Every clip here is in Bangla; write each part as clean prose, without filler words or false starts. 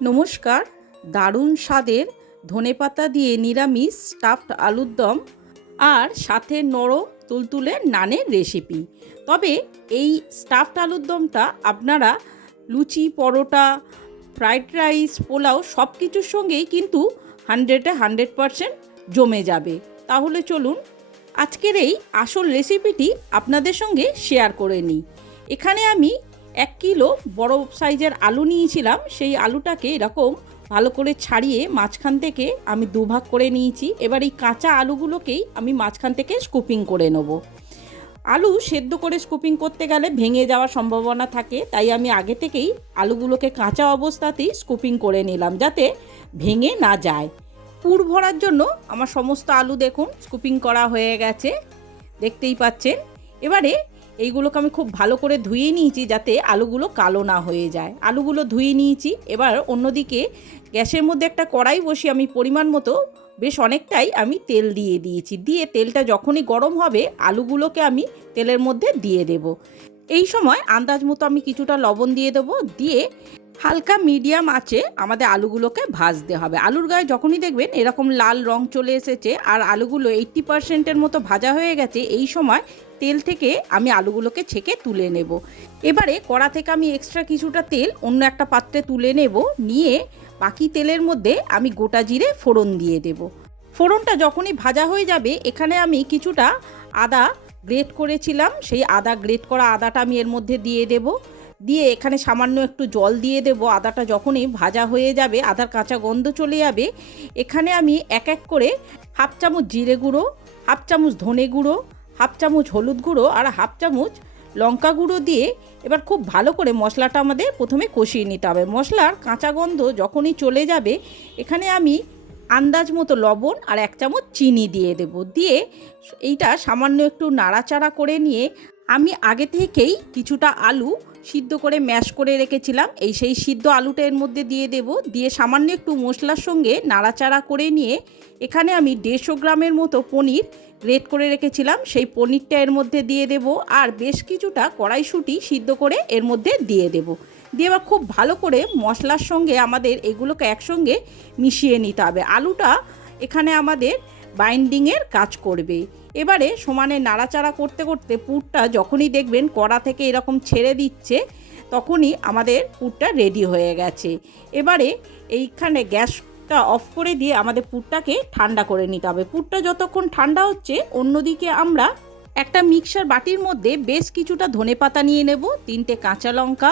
নমস্কার। দারুণ স্বাদের ধনেপাতা দিয়ে নিরামিষ স্টাফড আলুর দম আর সাথে নরম তুলতুলে নানের রেসিপি। তবে এই স্টাফড আলুর দমটা আপনারা লুচি, পরোটা, ফ্রাইড রাইস, পোলাও সব কিছুর সঙ্গেই কিন্তু 100% জমে যাবে। তাহলে চলুন আজকের এই আসল রেসিপিটি আপনাদের সঙ্গে শেয়ার করে নিই। এখানে আমি 1 কিলো বড় সাইজের আলু নিয়েছিলাম। সেই আলুটাকে এরকম ভালো করে ছাড়িয়ে মাঝখান থেকে আমি দুভাগ করে নিয়েছি। এবার এই কাঁচা আলুগুলোকেই আমি মাঝখান থেকে স্কুপিং করে নেব। আলু সেদ্ধ করে স্কুপিং করতে গেলে ভেঙে যাওয়ার সম্ভাবনা থাকে, তাই আমি আগে থেকেই আলুগুলোকে কাঁচা অবস্থাতেই স্কুপিং করে নিলাম যাতে ভেঙে না যায়। পুর ভরার জন্য আমার সমস্ত আলু দেখুন স্কুপিং করা হয়ে গেছে, দেখতেই পাচ্ছেন। এবারে এইগুলোকে আমি খুব ভালো করে ধুয়ে নিয়েছি যাতে আলুগুলো কালো না হয়ে যায়। আলুগুলো ধুয়ে নিয়েছি। এবার অন্যদিকে গ্যাসের মধ্যে একটা কড়াই বসিয়ে আমি পরিমাণ মতো বেশ অনেকটাই আমি তেল দিয়ে দিয়েছি। দিয়ে তেলটা যখনই গরম হবে আলুগুলোকে আমি তেলের মধ্যে দিয়ে দেব। এই সময় আন্দাজ মতো আমি কিছুটা লবণ দিয়ে দেবো। দিয়ে হালকা মিডিয়াম আঁচে আমাদের আলুগুলোকে ভাজতে হবে। আলুর গায়ে যখনই দেখবেন এরকম লাল রং চলে এসেছে আর আলুগুলো 80%-এর মতো ভাজা হয়ে গেছে, এই সময় তেল থেকে আমি আলুগুলোকে ছেঁকে তুলে নেব। এবারে কড়া থেকে আমি এক্সট্রা কিছুটা তেল অন্য একটা পাত্রে তুলে নেব। নিয়ে বাকি তেলের মধ্যে আমি গোটা জিরে ফোড়ন দিয়ে দেব। ফোড়নটা যখনই ভাজা হয়ে যাবে এখানে আমি কিছুটা আদা গ্রেট করেছিলাম, সেই গ্রেট করা আদাটা আমি এর মধ্যে দিয়ে দেব। দিয়ে এখানে সামান্য একটু জল দিয়ে দেব। আদাটা যখনই ভাজা হয়ে যাবে, আদার কাঁচা গন্ধ চলে যাবে, এখানে আমি এক এক করে 1/2 চামচ জিরে গুঁড়ো, 1/2 চামচ ধনে গুঁড়ো, 1/2 চামচ হলুদ গুঁড়ো আর 1/2 চামচ লঙ্কা গুঁড়ো দিয়ে এবার খুব ভালো করে মশলাটা আমাদের প্রথমে কষিয়ে নিতে হবে। মশলার কাঁচা গন্ধ যখনই চলে যাবে এখানে আমি আন্দাজ মতো লবণ আর 1 চামচ চিনি দিয়ে দেব। দিয়ে এইটা সামান্য একটু নাড়াচাড়া করে নিয়ে আমি আগে থেকেই কিছুটা আলু সিদ্ধ করে ম্যাশ করে রেখেছিলাম, সেই সিদ্ধ আলুটা এর মধ্যে দিয়ে দেব। দিয়ে সামান্য একটু মশলার সঙ্গে নাড়াচাড়া করে নিয়ে এখানে আমি 150 গ্রামের মতো পনির গ্রেট করে রেখেছিলাম, সেই পনিরটা এর মধ্যে দিয়ে দেব। আর বেশ কিছুটা কড়াইশুঁটি সিদ্ধ করে এর মধ্যে দিয়ে দেব। দিয়ে এবার খুব ভালো করে মশলার সঙ্গে আমাদের এগুলোকে একসঙ্গে মিশিয়ে নিতে হবে। আলুটা এখানে আমাদের বাইন্ডিংয়ের কাজ করবে। এবারে সমানে নাড়াচাড়া করতে করতে পুরটা যখনই দেখবেন কড়া থেকে এরকম ছেড়ে দিচ্ছে তখনই আমাদের পুরটা রেডি হয়ে গেছে। এবারে এইখানে গ্যাসটা অফ করে দিয়ে আমাদের পুরটাকে ঠান্ডা করে নিতে হবে। পুরটা যতক্ষণ ঠান্ডা হচ্ছে অন্যদিকে আমরা একটা মিক্সার বাটির মধ্যে বেশ কিছুটা ধনেপাতা নিয়ে নেব, 3টে কাঁচা লঙ্কা,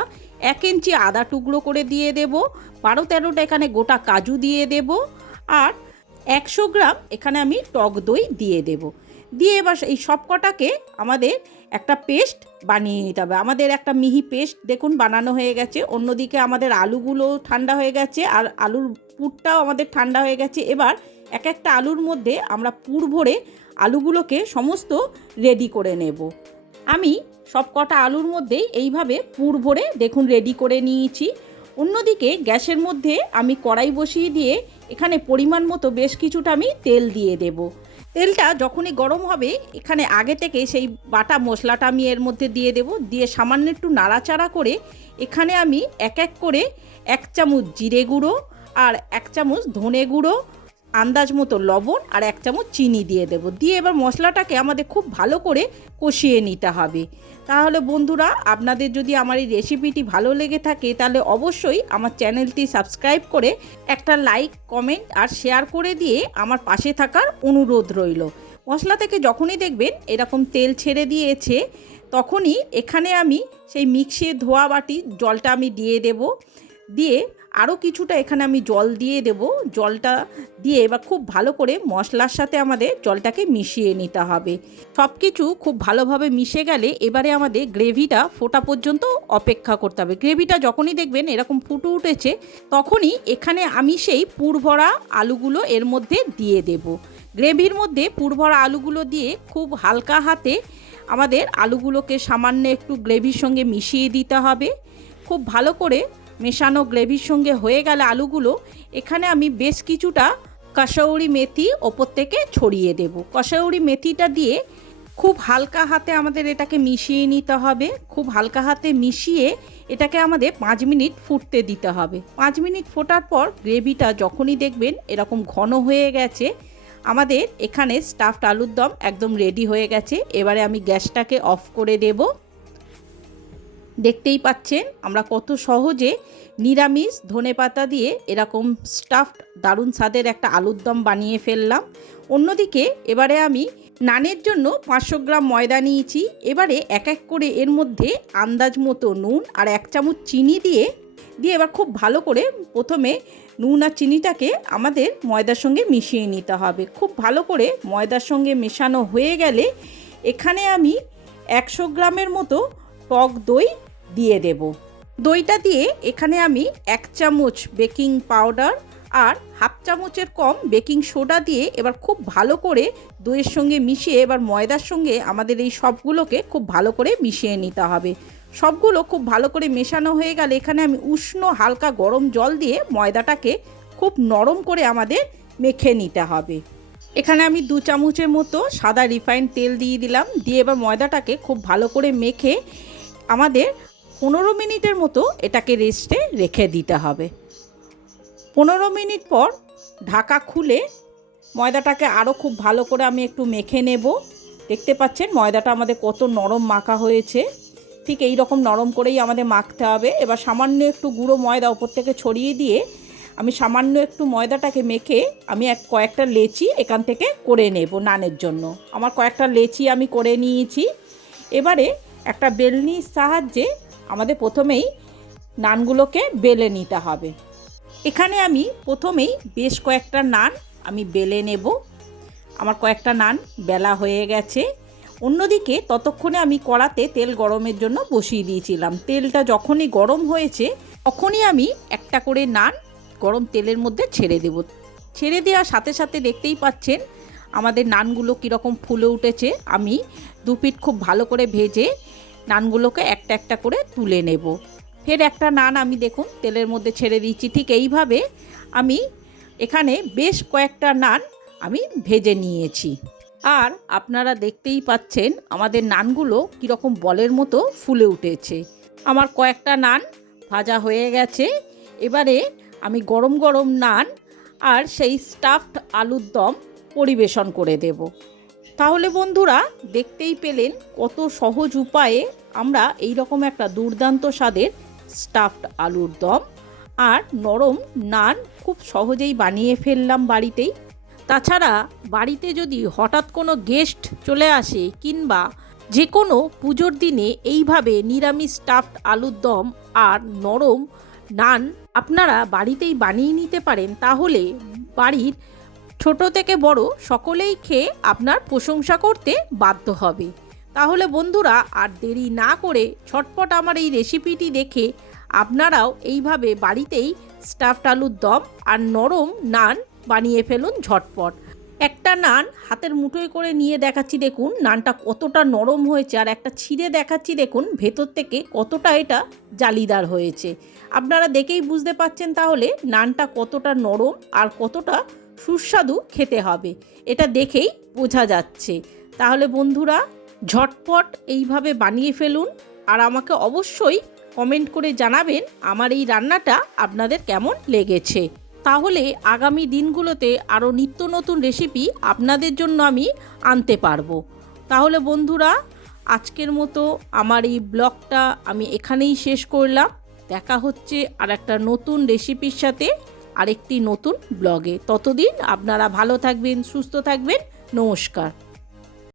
1 ইঞ্চি আদা টুকরো করে দিয়ে দেব, 12-13টা এখানে গোটা কাজু দিয়ে দেব আর 100 গ্রাম এখানে আমি টক দই দিয়ে দেব। দিয়ে এবার এই সব কটাকে আমাদের একটা পেস্ট বানিয়ে নিতে হবে। আমাদের একটা মিহি পেস্ট দেখুন বানানো হয়ে গেছে। অন্যদিকে আমাদের আলুগুলো ঠান্ডা হয়ে গেছে আর আলুর পুরটাও আমাদের ঠান্ডা হয়ে গেছে। এবার এক একটা আলুর মধ্যে আমরা পুর ভরে আলুগুলোকে সমস্ত রেডি করে নেব। আমি সব কটা আলুর মধ্যেই এইভাবে পুর ভরে দেখুন রেডি করে নিয়েছি। অন্যদিকে গ্যাসের মধ্যে আমি কড়াই বসিয়ে দিয়ে এখানে পরিমাণ মতো বেশ কিছুটা আমি তেল দিয়ে দেব। তেলটা যখনই গরম হবে এখানে আগে থেকে সেই বাটা মশলাটা আমি এর মধ্যে দিয়ে দেব। দিয়ে সামান্য একটু নাড়াচাড়া করে এখানে আমি এক এক করে 1 চামচ জিরে গুঁড়ো আর 1 চামচ ধনে গুঁড়ো, আন্দাজ মতো লবণ আর 1 চামচ চিনি দিয়ে দেব। দিয়ে এবার মশলাটাকে আমাদের খুব ভালো করে কষিয়ে নিতে হবে। তাহলে বন্ধুরা, আপনাদের যদি আমার এই রেসিপিটি ভালো লেগে থাকে তাহলে অবশ্যই আমার চ্যানেলটি সাবস্ক্রাইব করে একটা লাইক, কমেন্ট আর শেয়ার করে দিয়ে আমার পাশে থাকার অনুরোধ রইল। মশলা থেকে যখনই দেখবেন এরকম তেল ছেড়ে দিয়েছে তখনই এখানে আমি সেই মিক্সিয়ে ধোয়া বাটির জলটা আমি দিয়ে দেব। দিয়ে আরও কিছুটা এখানে আমি জল দিয়ে দেব। জলটা দিয়ে এবার খুব ভালো করে মশলার সাথে আমাদের জলটাকে মিশিয়ে নিতে হবে। সব কিছু খুব ভালোভাবে মিশে গেলে এবারে আমাদের গ্রেভিটা ফোটা পর্যন্ত অপেক্ষা করতে হবে। গ্রেভিটা যখনই দেখবেন এরকম ফুটে উঠেছে তখনই এখানে আমি সেই পুর ভরা আলুগুলো এর মধ্যে দিয়ে দেব। গ্রেভির মধ্যে পুর ভরা আলুগুলো দিয়ে খুব হালকা হাতে আমাদের আলুগুলোকে সামান্য একটু গ্রেভির সঙ্গে মিশিয়ে দিতে হবে। খুব ভালো করে মেশানো গ্রেভির সঙ্গে হয়ে গেলে আলুগুলো এখানে আমি বেশ কিছুটা কসৌরি মেথি ওপর থেকে ছড়িয়ে দেব। কসৌরি মেথিটা দিয়ে খুব হালকা হাতে আমাদের এটাকে মিশিয়ে নিতে হবে। খুব হালকা হাতে মিশিয়ে এটাকে আমাদের 5 মিনিট ফুটতে দিতে হবে। 5 মিনিট ফোটার পর গ্রেভিটা যখনই দেখবেন এরকম ঘন হয়ে গেছে, আমাদের এখানে স্টাফড আলুর দম একদম রেডি হয়ে গেছে। এবারে আমি গ্যাসটাকে অফ করে দেব। দেখতেই পাচ্ছেন আমরা কত সহজে নিরামিষ ধনেপাতা দিয়ে এরকম স্টাফড দারুণ স্বাদের একটা আলুর দম বানিয়ে ফেললাম। অন্যদিকে এবারে আমি নানের জন্য 500 গ্রাম ময়দা নিয়েছি। এবারে এক এক করে এর মধ্যে আন্দাজ মতো নুন আর 1 চামচ চিনি দিয়ে এবার খুব ভালো করে প্রথমে নুন আর চিনিটাকে আমাদের ময়দার সঙ্গে মিশিয়ে নিতে হবে। খুব ভালো করে ময়দার সঙ্গে মেশানো হয়ে গেলে এখানে আমি 100 গ্রামের মতো টক দই দিয়ে দেব। দইটা দিয়ে এখানে আমি 1 চামচ বেকিং পাউডার আর হাফ চামচের কম বেকিং সোডা দিয়ে এবার খুব ভালো করে দইয়ের সঙ্গে মিশিয়ে এবার ময়দার সঙ্গে আমাদের এই সবগুলোকে খুব ভালো করে মিশিয়ে নিতে হবে। সবগুলো খুব ভালো করে মেশানো হয়ে গেলে এখানে আমি উষ্ণ হালকা গরম জল দিয়ে ময়দাটাকে খুব নরম করে আমাদের মেখে নিতে হবে। এখানে আমি 2 চামচের মতো সাদা রিফাইন্ড তেল দিয়ে দিলাম। দিয়ে এবার ময়দাটাকে খুব ভালো করে মেখে আমাদের 15 মিনিটের মতো এটাকে রেস্টে রেখে দিতে হবে। 15 মিনিট পর ঢাকা খুলে ময়দাটাকে আরও খুব ভালো করে আমি একটু মেখে নেব। দেখতে পাচ্ছেন ময়দাটা আমাদের কত নরম মাখা হয়েছে। ঠিক এই রকম নরম করেই আমাদের মাখতে হবে। এবার সামান্য একটু গুঁড়ো ময়দা উপর থেকে ছড়িয়ে দিয়ে আমি সামান্য একটু ময়দাটাকে মেখে আমি কয়েকটা লেচি এখান থেকে করে নেব নানের জন্য। আমার কয়েকটা লেচি আমি করে নিয়েছি। এবারে একটা বেলনির সাহায্যে আমাদের প্রথমেই নানগুলোকে বেলে নিতে হবে। এখানে আমি প্রথমেই বেশ কয়েকটা নান আমি বেলে নেব। আমার কয়েকটা নান বেলা হয়ে গেছে। অন্যদিকে ততক্ষণে আমি কড়াতে তেল গরমের জন্য বসিয়ে দিয়েছিলাম। তেলটা যখনই গরম হয়েছে তখনই আমি একটা করে নান গরম তেলের মধ্যে ছেড়ে দেব। ছেড়ে দেওয়ার সাথে সাথে দেখতেই পাচ্ছেন আমাদের নানগুলো কীরকম ফুলে উঠেছে। আমি 2 পিঠ খুব ভালো করে ভেজে নানগুলোকে একটা একটা করে তুলে নেব। ফের একটা নান আমি দেখুন তেলের মধ্যে ছেড়ে দিচ্ছি। ঠিক এইভাবে আমি এখানে বেশ কয়েকটা নান আমি ভেজে নিয়েছি। আর আপনারা দেখতেই পাচ্ছেন আমাদের নানগুলো কীরকম বলের মতো ফুলে উঠেছে। আমার কয়েকটা নান ভাজা হয়ে গেছে। এবারে আমি গরম গরম নান আর সেই স্টাফড আলুর দম পরিবেশন করে দেব। তাহলে বন্ধুরা দেখতেই পেলেন কত সহজ উপায়ে আমরা এই রকম একটা দুর্দান্ত স্বাদের স্টাফড আলুর দম আর নরম নান খুব সহজেই বানিয়ে ফেললাম বাড়িতেই। তাছাড়া বাড়িতে যদি হঠাৎ কোনো গেস্ট চলে আসে কিংবা যে কোনো পুজোর দিনে এইভাবে নিরামিষ স্টাফড আলুর দম আর নরম নান আপনারা বাড়িতেই বানিয়ে নিতে পারেন, তাহলে বাড়ির ছোট থেকে বড় সকলেই খেয়ে আপনার প্রশংসা করতে বাধ্য হবে। তাহলে বন্ধুরা আর দেরি না করে ঝটপট আমার এই রেসিপিটি দেখে আপনারাও এইভাবে বাড়িতেই স্টাফড আলুর দম আর নরম নান বানিয়ে ফেলুন ঝটপট। একটা নান হাতের মুঠোয় করে নিয়ে দেখাচ্ছি, দেখুন নানটা কতটা নরম হয়েছে। আর একটা ছিঁড়ে দেখাচ্ছি, দেখুন ভেতর থেকে কতটা এটা জালিদার হয়েছে। আপনারা দেখেই বুঝতে পাচ্ছেন তাহলে নানটা কতটা নরম আর কতটা সুস্বাদু খেতে হবে, এটা দেখেই বোঝা যাচ্ছে। তাহলে বন্ধুরা ঝটপট এইভাবে বানিয়ে ফেলুন আর আমাকে অবশ্যই কমেন্ট করে জানাবেন আমার এই রান্নাটা আপনাদের কেমন লেগেছে। তাহলে আগামী দিনগুলোতে আরও নিত্য নতুন রেসিপি আপনাদের জন্য আমি আনতে পারবো। তাহলে বন্ধুরা আজকের মতো আমার এই ব্লগটা আমি এখানেই শেষ করলাম। দেখা হচ্ছে আর একটা নতুন রেসিপির সাথে আরেকটি নতুন ব্লগে। ততদিন আপনারা ভালো থাকবেন, সুস্থ থাকবেন। নমস্কার।